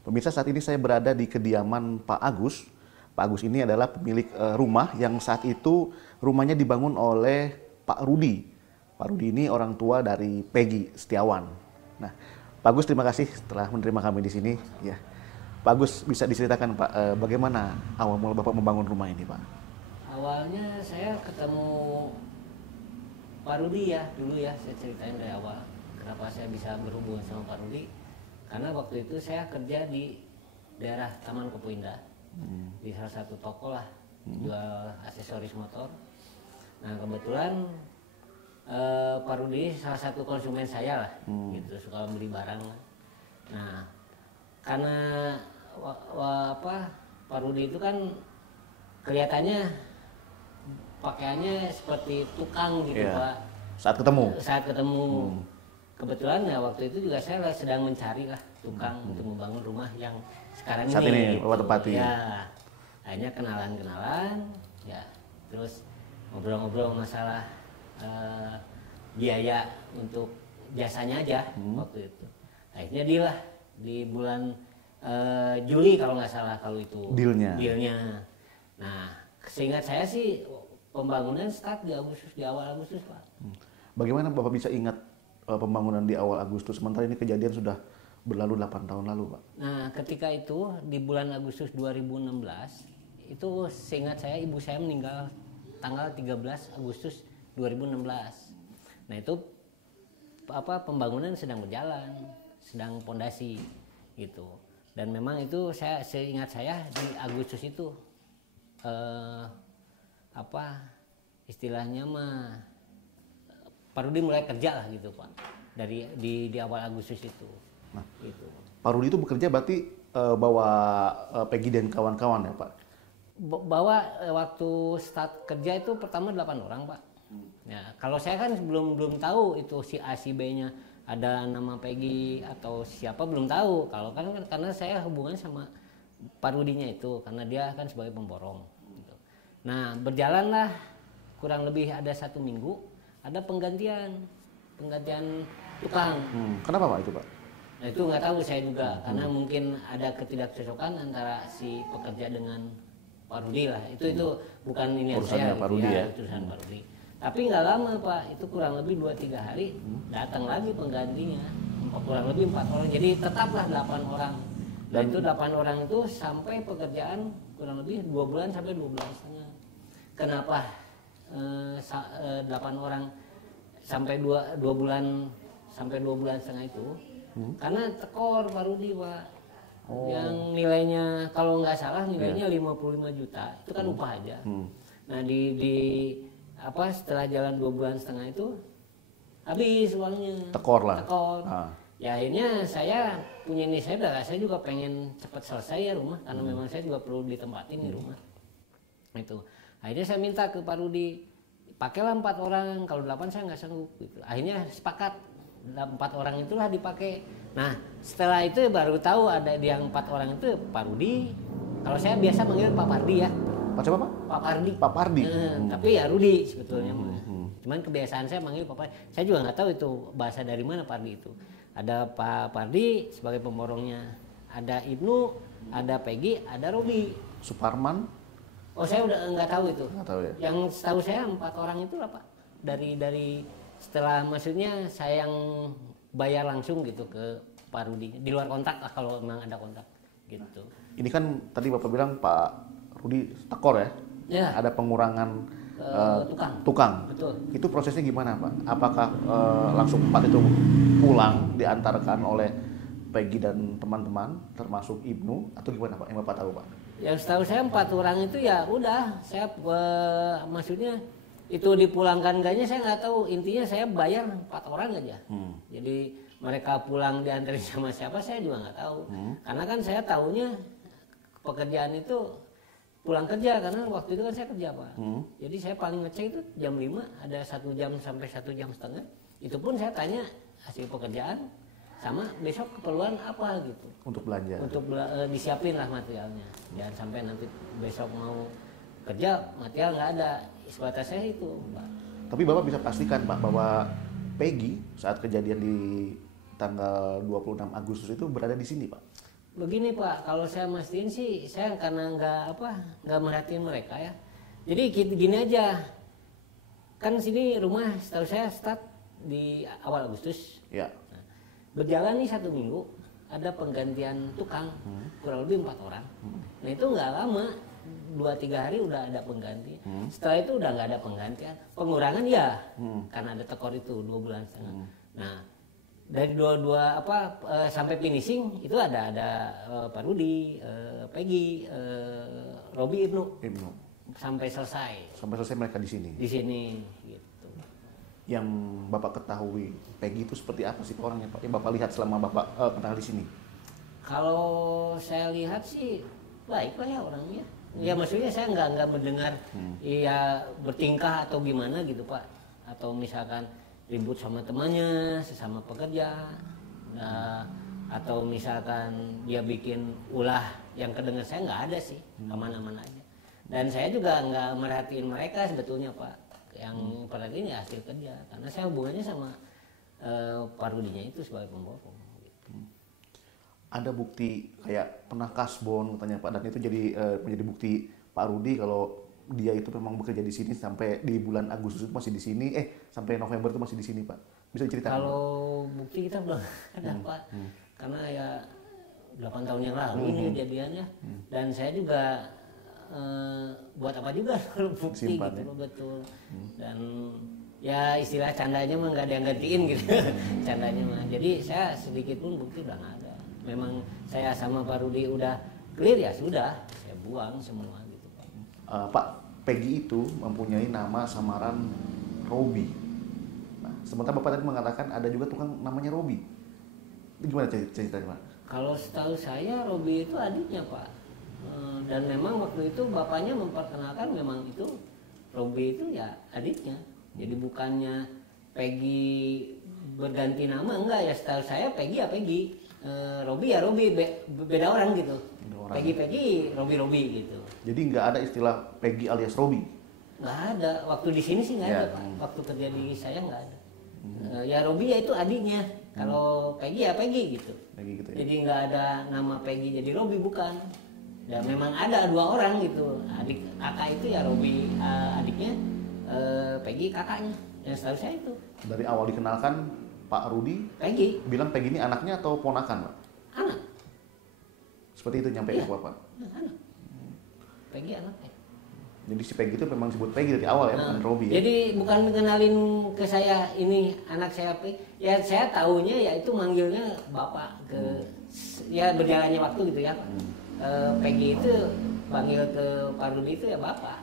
Pemirsa, saat ini saya berada di kediaman Pak Agus. Pak Agus ini adalah pemilik rumah yang saat itu rumahnya dibangun oleh Pak Rudi. Pak Rudi ini orang tua dari Peggy Setiawan. Nah, Pak Agus, terima kasih telah menerima kami di sini. Ya, Pak Agus, bisa diceritakan Pak, bagaimana awal mula Bapak membangun rumah ini, Pak? Awalnya saya ketemu Pak Rudi ya, dulu ya, saya ceritain dari awal. Kenapa saya bisa berhubungan sama Pak Rudi? Karena waktu itu saya kerja di daerah Taman Kupu Indah, di salah satu toko lah, jual aksesoris motor. Nah kebetulan Pak Rudi salah satu konsumen saya lah, gitu, suka beli barang. Nah karena Pak Rudi itu kan kelihatannya pakaiannya seperti tukang gitu, Iya. Pak. Saat ketemu. Kebetulan ya waktu itu juga saya sedang mencari lah tukang untuk membangun rumah yang sekarang Saat ini gitu. Bapak tempati. Ya, akhirnya kenalan, ya terus ngobrol-ngobrol masalah biaya untuk jasanya aja waktu itu. Akhirnya deal lah di bulan Juli kalau nggak salah kalau itu. Dealnya. Nah, seingat saya sih pembangunan start di Agustus, di awal Agustus, Pak. Bagaimana Bapak bisa ingat pembangunan di awal Agustus, sementara ini kejadian sudah berlalu 8 tahun lalu, Pak? Nah, ketika itu di bulan Agustus 2016, itu seingat saya ibu saya meninggal tanggal 13 Agustus 2016. Nah, itu pembangunan sedang berjalan, sedang pondasi gitu. Dan memang itu saya seingat saya di Agustus itu istilahnya mah Pak Rudi mulai kerja lah gitu, Pak, dari di awal Agustus itu. Nah, gitu. Pak Rudi itu bekerja berarti bawa Peggy dan kawan-kawan ya, Pak? Bawa waktu start kerja itu pertama 8 orang, Pak. Ya, kalau saya kan belum tahu itu si A si B-nya ada nama Peggy atau siapa, belum tahu. Kalau kan karena saya hubungan sama Pak Rudinya itu karena dia kan sebagai pemborong gitu. Nah, berjalanlah kurang lebih ada 1 minggu, ada penggantian tukang. Kenapa Pak itu, Pak? Nah itu nggak tahu saya juga, karena mungkin ada ketidakcocokan antara si pekerja dengan Pak Rudi lah. Itu bukan ini Urusannya saya, Pak Rudi ya. urusan Pak Rudi. Tapi nggak lama, Pak, itu kurang lebih 2-3 hari datang lagi penggantinya, kurang lebih 4 orang. Jadi tetaplah 8 orang. Dan itu 8 orang itu sampai pekerjaan kurang lebih 2 bulan sampai 2 bulan setengah. Kenapa 8 orang sampai 2 bulan sampai 2 bulan setengah itu? Karena tekor Pak Rudi, Pak. Yang nilainya kalau nggak salah nilainya 55 juta. Itu kan upah aja. Nah, setelah jalan 2 bulan setengah itu habis uangnya. Tekor lah. Ya akhirnya saya punya ini, saya juga pengen cepat selesai ya rumah, karena memang saya juga perlu ditempatin di rumah. Itu. Akhirnya saya minta ke Pak Rudi, pakailah 4 orang, kalau 8 saya nggak sanggup. Gitu. Akhirnya sepakat 4 orang itulah dipakai. Nah setelah itu baru tahu ada yang 4 orang itu Pak Rudi. Kalau saya biasa manggil Pak Pardi ya. Pak siapa, Pak? Pak Pardi. Pak Pardi. Tapi ya Rudi sebetulnya. Cuman kebiasaan saya manggil Pak Pardi. Saya juga nggak tahu itu bahasa dari mana Pardi itu. Ada Pak Pardi sebagai pemborongnya. Ada Ibnu, ada Peggy, ada Robi. Suparman? Oh saya udah nggak tahu itu. Nggak tahu ya. Yang setahu saya 4 orang itu lah, Pak. Dari setelah, maksudnya saya yang bayar langsung gitu ke Pak Rudi. Di luar kontak lah kalau memang ada kontak gitu. Ini kan tadi Bapak bilang Pak Rudi tekor ya? Ya. Ada pengurangan tukang. Betul. Itu prosesnya gimana, Pak? Apakah langsung 4 itu pulang diantarkan oleh Peggy dan teman-teman termasuk Ibnu atau gimana, Pak? Yang Bapak tahu, Pak? Yang setahu saya 4 orang itu ya udah, saya maksudnya itu dipulangkan enggaknya saya nggak tahu. Intinya saya bayar 4 orang aja. Jadi mereka pulang diantarin sama siapa saya juga nggak tahu. Karena kan saya tahunya pekerjaan itu pulang kerja, karena waktu itu kan saya kerja, Pak. Jadi saya paling ngecek itu jam 5, ada 1 jam sampai 1 jam setengah. Itu pun saya tanya hasil pekerjaan sama besok keperluan apa gitu. Untuk belanja. Untuk disiapin lah materialnya. Jangan sampai nanti besok mau kerja material nggak ada. Sebatas saya itu, Pak. Tapi Bapak bisa pastikan, Pak, bahwa Peggy saat kejadian di tanggal 26 Agustus itu berada di sini, Pak? Begini Pak, kalau saya mastiin sih, saya karena nggak merhatiin mereka ya. Jadi gini aja, kan sini rumah setahu saya start di awal Agustus. Ya. Nah, berjalan nih 1 minggu, ada penggantian tukang, kurang lebih 4 orang. Nah itu nggak lama, 2-3 hari udah ada pengganti. Setelah itu udah nggak ada penggantian, pengurangan ya, karena ada tekor itu 2,5 bulan. Nah dari sampai finishing itu ada Pak Rudi, Peggy, Robi, Ibnu sampai selesai mereka di sini. Gitu. Yang Bapak ketahui Peggy itu seperti apa sih orangnya Pak? Yang Bapak lihat selama Bapak kenal di sini? Kalau saya lihat sih baik lah ya orangnya. Ya maksudnya saya nggak mendengar ya bertingkah atau gimana gitu Pak, atau misalkan ribut sama temannya sesama pekerja, atau misalkan dia bikin ulah yang kedengar, saya nggak ada sih, aman-aman aja. Dan saya juga nggak merhatiin mereka sebetulnya Pak, yang perhatiin ya hasil kerja, karena saya hubungannya sama Pak Rudinya itu sebagai pemborong. Gitu. Ada bukti kayak pernah kasbon katanya Pak, dan itu jadi menjadi bukti Pak Rudi kalau dia itu memang bekerja di sini sampai di bulan Agustus masih di sini, sampai November itu masih di sini Pak. Bisa diceritakan? Kalau bukti kita belum ada Pak, karena ya 8 tahun yang lalu ini kejadiannya, dan saya juga buat apa juga kalau bukti Simpan, gitu betul. Dan ya istilah candanya mah nggak ada yang gantiin gitu, candanya mah. Jadi saya sedikit pun bukti udah nggak ada. Memang saya sama Pak Rudi udah clear ya sudah, saya buang semua gitu Pak. Pak, Peggy itu mempunyai nama samaran Robi. Nah, sementara Bapak tadi mengatakan ada juga tukang namanya Robi. Ini gimana ceritanya Pak? Kalau setahu saya Robi itu adiknya Pak. Dan memang waktu itu bapaknya memperkenalkan memang itu Robi itu ya adiknya. Jadi bukannya Peggy berganti nama, enggak ya, setahu saya Peggy ya Peggy, Robi ya Robi, beda orang gitu. Peggy, Robi gitu. Jadi nggak ada istilah Peggy alias Robi? Nggak ada, waktu di sini sih nggak ada Pak. Waktu kerja di saya nggak ada. Ya Robi ya itu adiknya, kalau Peggy ya Peggy gitu. Gitu ya? Jadi nggak ada nama Peggy jadi Robi, bukan. Ya memang ada 2 orang gitu, adik kakak itu ya Robi adiknya, Peggy kakaknya, yang setahu saya itu. Dari awal dikenalkan Pak Rudi Peggy bilang Peggy ini anaknya atau ponakan Pak? Anak. Seperti itu nyampe ke Bapak? Anak. Peggy anaknya. Jadi si Peggy itu memang disebut Peggy dari awal ya, bukan Robi ya? Jadi bukan mengenalin ke saya ini anak saya Peggy, ya saya tahunya ya itu manggilnya bapak ke ya berjalannya waktu gitu ya. Peggy itu panggil ke Pak Rudi itu ya bapak.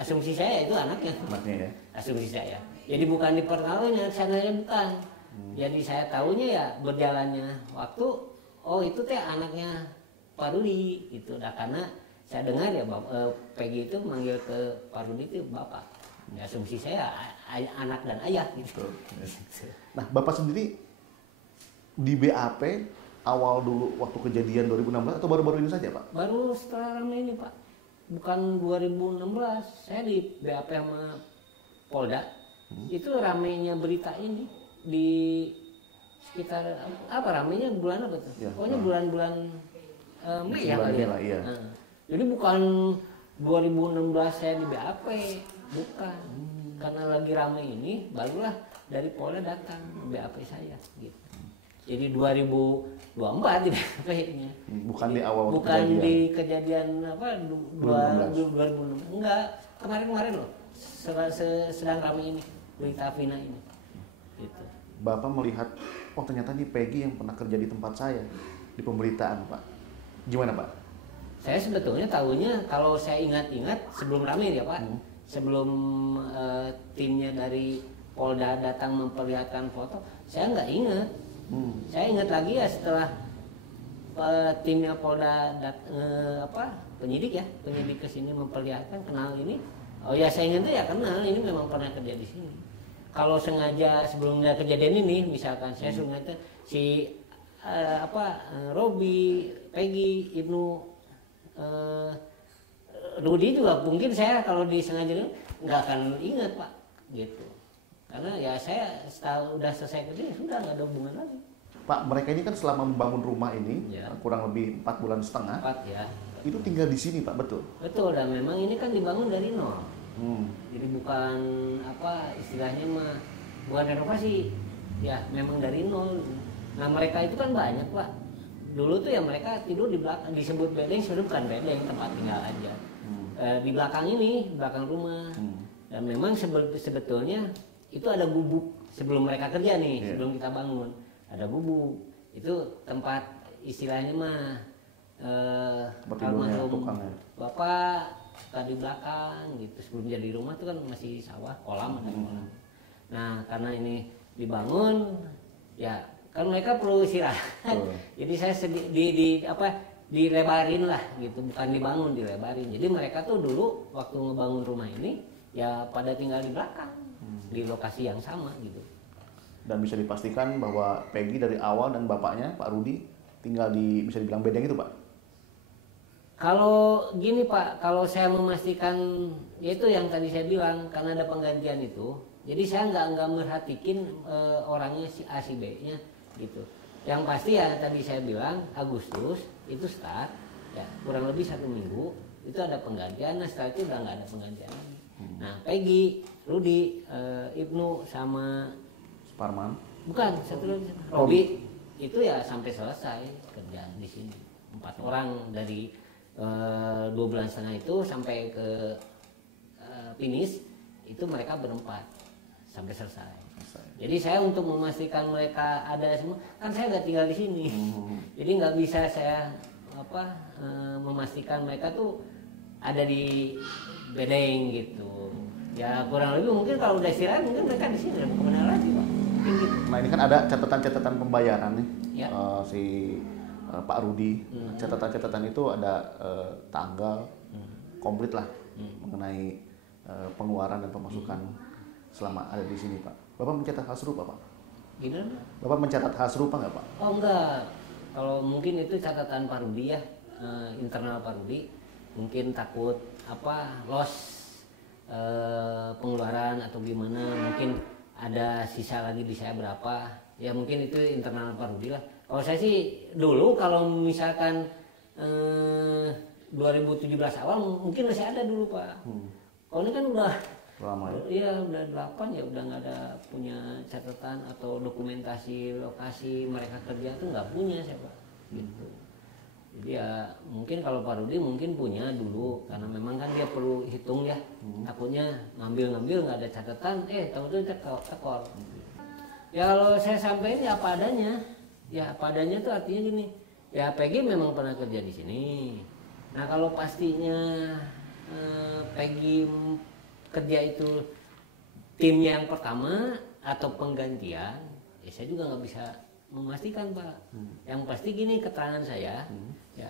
Asumsi saya itu anaknya ya? Asumsi saya. Jadi bukan dipertaruhnya, channelnya bukan. Jadi saya tahunya ya berjalannya waktu, oh itu teh anaknya Pak Rudi gitu. Nah, karena saya dengar ya Peggy itu manggil ke Pak Rudi itu bapak. Ya, asumsi saya anak dan ayah gitu. Nah, Bapak sendiri di BAP awal dulu waktu kejadian 2016 atau baru-baru ini saja Pak? Baru setelah ramai ini Pak. Bukan 2016, saya di BAP sama Polda. Itu ramainya berita ini di sekitar apa ramainya bulan apa tuh? Ya, pokoknya bulan-bulan Mei ya kali ya. Iya. Nah, jadi bukan 2016 saya di BAP, bukan. Karena lagi ramai ini, barulah dari Polda datang BAP saya gitu. Jadi 2024 di BAP-nya. Bukan di awal bukan kejadian. Di kejadian apa 2016. Enggak, kemarin-kemarin loh. Sedang ramai ini berita Vina ini. Gitu. Bapak melihat, oh ternyata ini Peggy yang pernah kerja di tempat saya di pemberitaan Pak. Gimana Pak? Saya sebetulnya tahunya kalau saya ingat-ingat sebelum ramai ya Pak. Sebelum timnya dari Polda datang memperlihatkan foto, saya nggak ingat. Saya ingat lagi ya setelah timnya Polda penyidik ke sini memperlihatkan kenal ini. Oh ya saya ingat ya kenal, ini memang pernah kerja di sini. Kalau sengaja sebelum ada kejadian ini, misalkan saya sengaja si Robi, Peggy, Ibnu, Rudi juga mungkin saya kalau disengaja nggak akan ingat Pak, gitu. Karena ya saya udah selesai kerja sudah nggak ada hubungan lagi. Pak, mereka ini kan selama membangun rumah ini Ya. kurang lebih 4 bulan setengah, 4 ya. itu tinggal di sini Pak, betul? Betul, dan memang ini kan dibangun dari nol. Hmm. Jadi bukan apa istilahnya mah bukan renovasi. Ya, memang dari nol. Nah, mereka itu kan banyak, Pak. Dulu tuh ya mereka tidur di belakang, disebut bedeng, sebenarnya bukan bedeng, tempat tinggal aja. Di belakang ini, belakang rumah. Dan memang sebetulnya itu ada gubuk sebelum mereka kerja nih, sebelum kita bangun. Ada gubuk. Itu tempat istilahnya mah almarhum bapak suka di belakang gitu. Sebelum jadi rumah tuh kan masih sawah, kolam ada kolam. Nah, karena ini dibangun ya kan mereka perlu istirahat. Jadi saya dilebarin lah gitu, bukan dibangun, dilebarin. Jadi mereka tuh dulu waktu ngebangun rumah ini ya pada tinggal di belakang, di lokasi yang sama gitu. Dan bisa dipastikan bahwa Peggy dari awal dan bapaknya Pak Rudi tinggal di, bisa dibilang bedeng itu Pak? Kalau gini Pak, kalau saya memastikan itu yang tadi saya bilang, karena ada penggantian itu, jadi saya nggak merhatikin orangnya si A si B nya gitu. Yang pasti ya tadi saya bilang Agustus itu start ya kurang lebih 1 minggu itu ada penggantian. Nah setelah itu udah nggak ada penggantian lagi. Nah Peggy, Rudi, Ibnu sama Parman? Bukan, satu lagi Robi itu ya sampai selesai kerja di sini. 4 orang dari 2 bulan setengah itu sampai ke finish itu mereka berempat sampai selesai. Jadi saya untuk memastikan mereka ada semua, kan saya nggak tinggal di sini, jadi nggak bisa saya memastikan mereka tuh ada di bedeng gitu. Ya kurang lebih mungkin kalau udah istirahat mungkin mereka di sini, mau kemana lagi Pak? Gitu. Nah ini kan ada catatan-catatan pembayaran nih, Ya. Pak Rudi. Catatan-catatan itu ada tanggal komplit lah mengenai pengeluaran dan pemasukan selama ada di sini Pak. Bapak mencatat hal serupa Pak? Gimana? Bapak mencatat hal serupa nggak Pak? Oh enggak, kalau mungkin itu catatan Pak Rudi ya, internal Pak Rudi, mungkin takut loss pengeluaran atau gimana, mungkin ada sisa lagi di saya berapa, ya mungkin itu internal Pak Rudi lah. Kalau saya sih dulu kalau misalkan 2017 awal mungkin masih ada dulu Pak. Kalau ini kan udah Lama ya? Iya udah 8 ya udah nggak ada punya catatan atau dokumentasi lokasi mereka kerja tuh nggak punya saya Pak gitu. Jadi ya mungkin kalau Pak Rudi mungkin punya dulu karena memang kan dia perlu hitung ya, takutnya ngambil nggak ada catatan, tahu-tahu tekor. Ya kalau saya sampaikan ya apa adanya tuh artinya gini, ya Peggy memang pernah kerja di sini. Nah kalau pastinya Peggy kerja itu tim yang pertama atau penggantian, ya saya juga nggak bisa memastikan Pak. Yang pasti gini keterangan saya, ya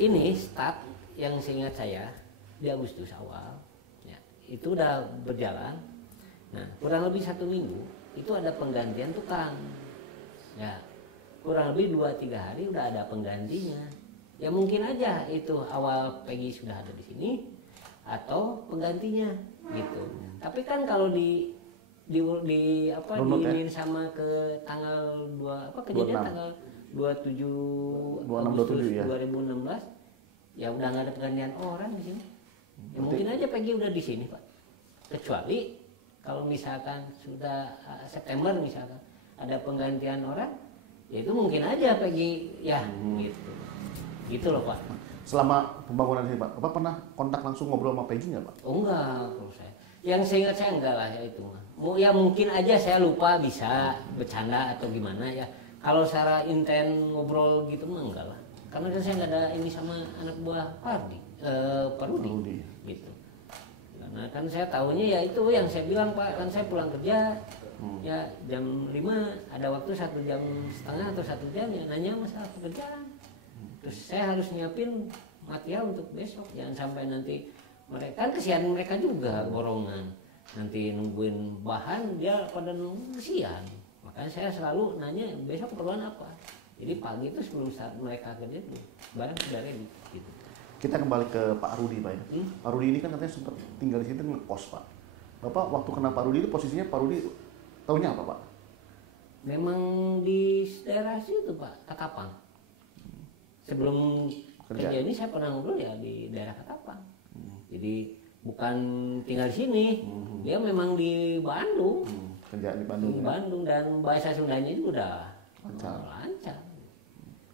ini start yang seingat saya di Agustus awal, ya itu udah berjalan. Nah kurang lebih 1 minggu itu ada penggantian tukang, ya kurang lebih 2-3 hari udah ada penggantinya. Ya mungkin aja itu awal Peggy sudah ada di sini atau penggantinya gitu. Tapi kan kalau diinin sama ke tanggal 2 kejadian 26. tanggal 27 Agustus ya. 2016 ya udah nggak ada penggantian orang di sini. Ya mungkin aja Peggy udah di sini Pak. Kecuali kalau misalkan sudah September misalkan ada penggantian orang, ya itu mungkin aja Peggy ya gitu. Gitu loh Pak. Selama pembangunan ini Pak, Bapak pernah kontak langsung ngobrol sama Peggy nggak Pak? Oh enggak, kalau saya. Yang saya ingat saya enggak lah ya itu. Ya mungkin aja saya lupa bisa bercanda atau gimana ya. Kalau secara inten ngobrol gitu mah enggak lah. Karena kan saya nggak ada ini sama anak buah Pak Rudi. Gitu. Karena kan saya tahunya ya itu yang saya bilang Pak, kan saya pulang kerja ya jam 5 ada waktu 1,5 jam atau 1 jam ya nanya masalah pekerjaan. Terus saya harus nyiapin material untuk besok, jangan sampai nanti mereka kan kesian mereka juga borongan nanti nungguin bahan dia pada nunggu kesian. Makanya saya selalu nanya besok keperluan apa. Jadi pagi itu sebelum saat mereka kerja tuh barang sudah ready gitu. Kita kembali ke Pak Rudi Pak ya. Pak Rudi ini kan katanya sempat tinggal di sini ngekos Pak. Bapak waktu kena Pak Rudi itu posisinya Pak Rudi taunya apa Pak? Memang di daerah situ Pak, Ketapang. Sebelum kerja ini saya pernah ngobrol ya di daerah Ketapang. Jadi bukan tinggal di sini, dia memang di Bandung. Kerja di Bandung. Di Bandung dan bahasa Sundanya itu udah lancar.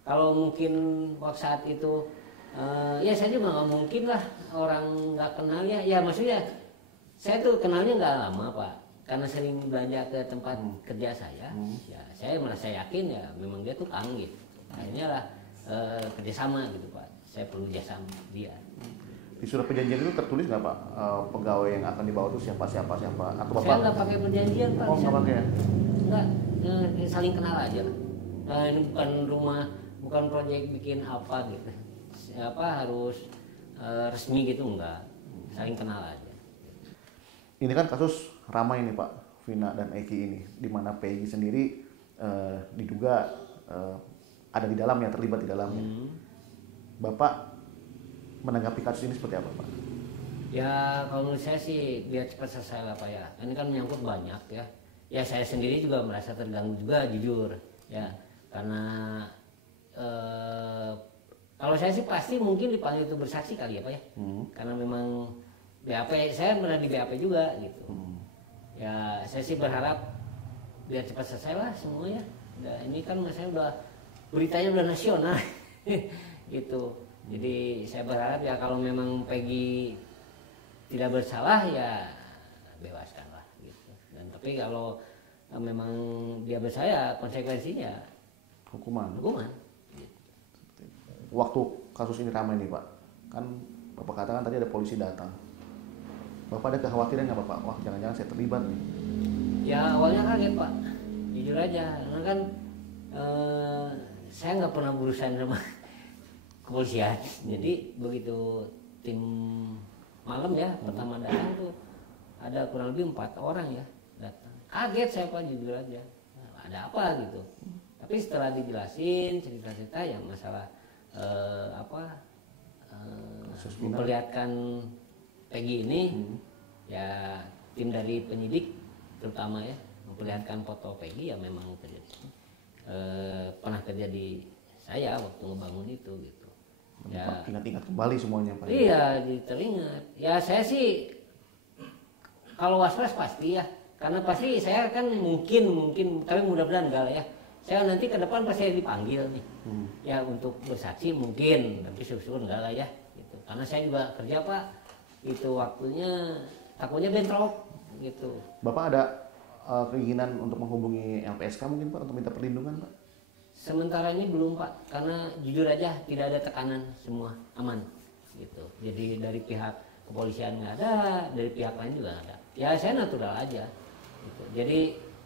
Kalau mungkin waktu saat itu, ya saya juga nggak mungkin lah orang nggak kenal ya. Ya maksudnya saya tuh kenalnya nggak lama Pak. Karena sering belanja ke tempat kerja saya, ya saya merasa yakin ya memang dia tuh kang gitu. Akhirnya lah kerjasama gitu Pak. Saya perlu jasa dia. Di surat perjanjian itu tertulis nggak Pak pegawai yang akan dibawa itu siapa atau Bapak? Saya nggak pakai perjanjian Pak. Oh nggak pakai? Nggak, saling kenal aja lah. Nah, ini bukan rumah, bukan proyek bikin apa gitu. Apa harus resmi gitu enggak. Saling kenal aja. Ini kan kasus ramai nih Pak, Vina dan Eki ini, di mana Peggy sendiri diduga ada di dalamnya, terlibat di dalamnya. Bapak menanggapi kasus ini seperti apa Pak? Ya kalau menurut saya sih biar cepat selesai lah Pak ya. Ini kan menyangkut banyak ya. Ya saya sendiri juga merasa terganggu juga jujur ya. Karena kalau saya sih pasti mungkin dipanggil itu bersaksi kali ya Pak ya. Karena memang BAP, saya pernah di BAP juga gitu. Ya saya sih berharap biar cepat selesai lah semuanya. Ini kan saya udah beritanya udah nasional gitu. Jadi saya berharap ya kalau memang Peggy tidak bersalah ya bebaskan lah gitu. Dan tapi kalau memang dia bersalah ya konsekuensinya Hukuman. Gitu. Waktu kasus ini ramai nih Pak, kan Bapak katakan tadi ada polisi datang. Bapak ada kekhawatiran nggak Bapak? Wah jangan-jangan saya terlibat nih. Ya awalnya kaget Pak, jujur aja, karena kan saya nggak pernah berurusan sama kepolisian. Jadi begitu tim malam ya pertama datang tuh ada kurang lebih 4 orang ya datang. Kaget saya Pak jujur aja, ada apa gitu. Tapi setelah dijelasin cerita-cerita yang masalah memperlihatkan Peggy ini ya tim dari penyidik terutama ya memperlihatkan foto Peggy ya memang terjadi pernah terjadi saya waktu ngebangun itu gitu. Ya ingat-ingat kembali semuanya Pak. Iya teringat. Ya saya sih kalau was-was pasti ya karena pasti saya kan mungkin tapi mudah-mudahan enggak lah ya. Saya nanti ke depan pasti dipanggil nih ya untuk bersaksi mungkin tapi syukur enggak lah ya gitu. Karena saya juga kerja Pak. Itu waktunya takutnya bentrok gitu. Bapak ada keinginan untuk menghubungi LPSK mungkin Pak untuk minta perlindungan Pak? Sementara ini belum Pak, karena jujur aja tidak ada tekanan, semua aman gitu. Jadi dari pihak kepolisian nggak ada, dari pihak lain juga nggak ada. Ya saya natural aja. Gitu. Jadi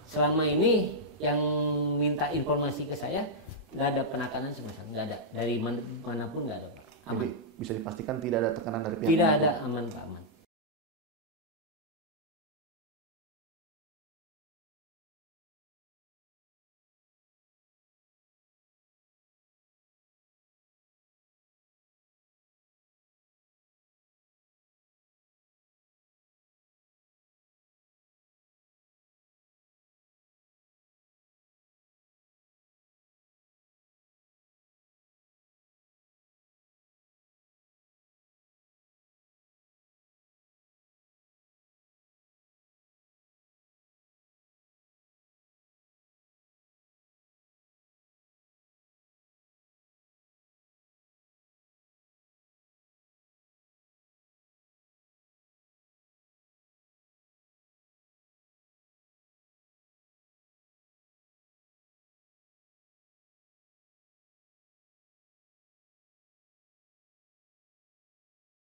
selama ini yang minta informasi ke saya nggak ada penekanan sama sekali, nggak ada dari manapun nggak ada Pak. Aman. Jadi bisa dipastikan tidak ada tekanan dari pihak tidak manapun. ada, aman Pak, aman.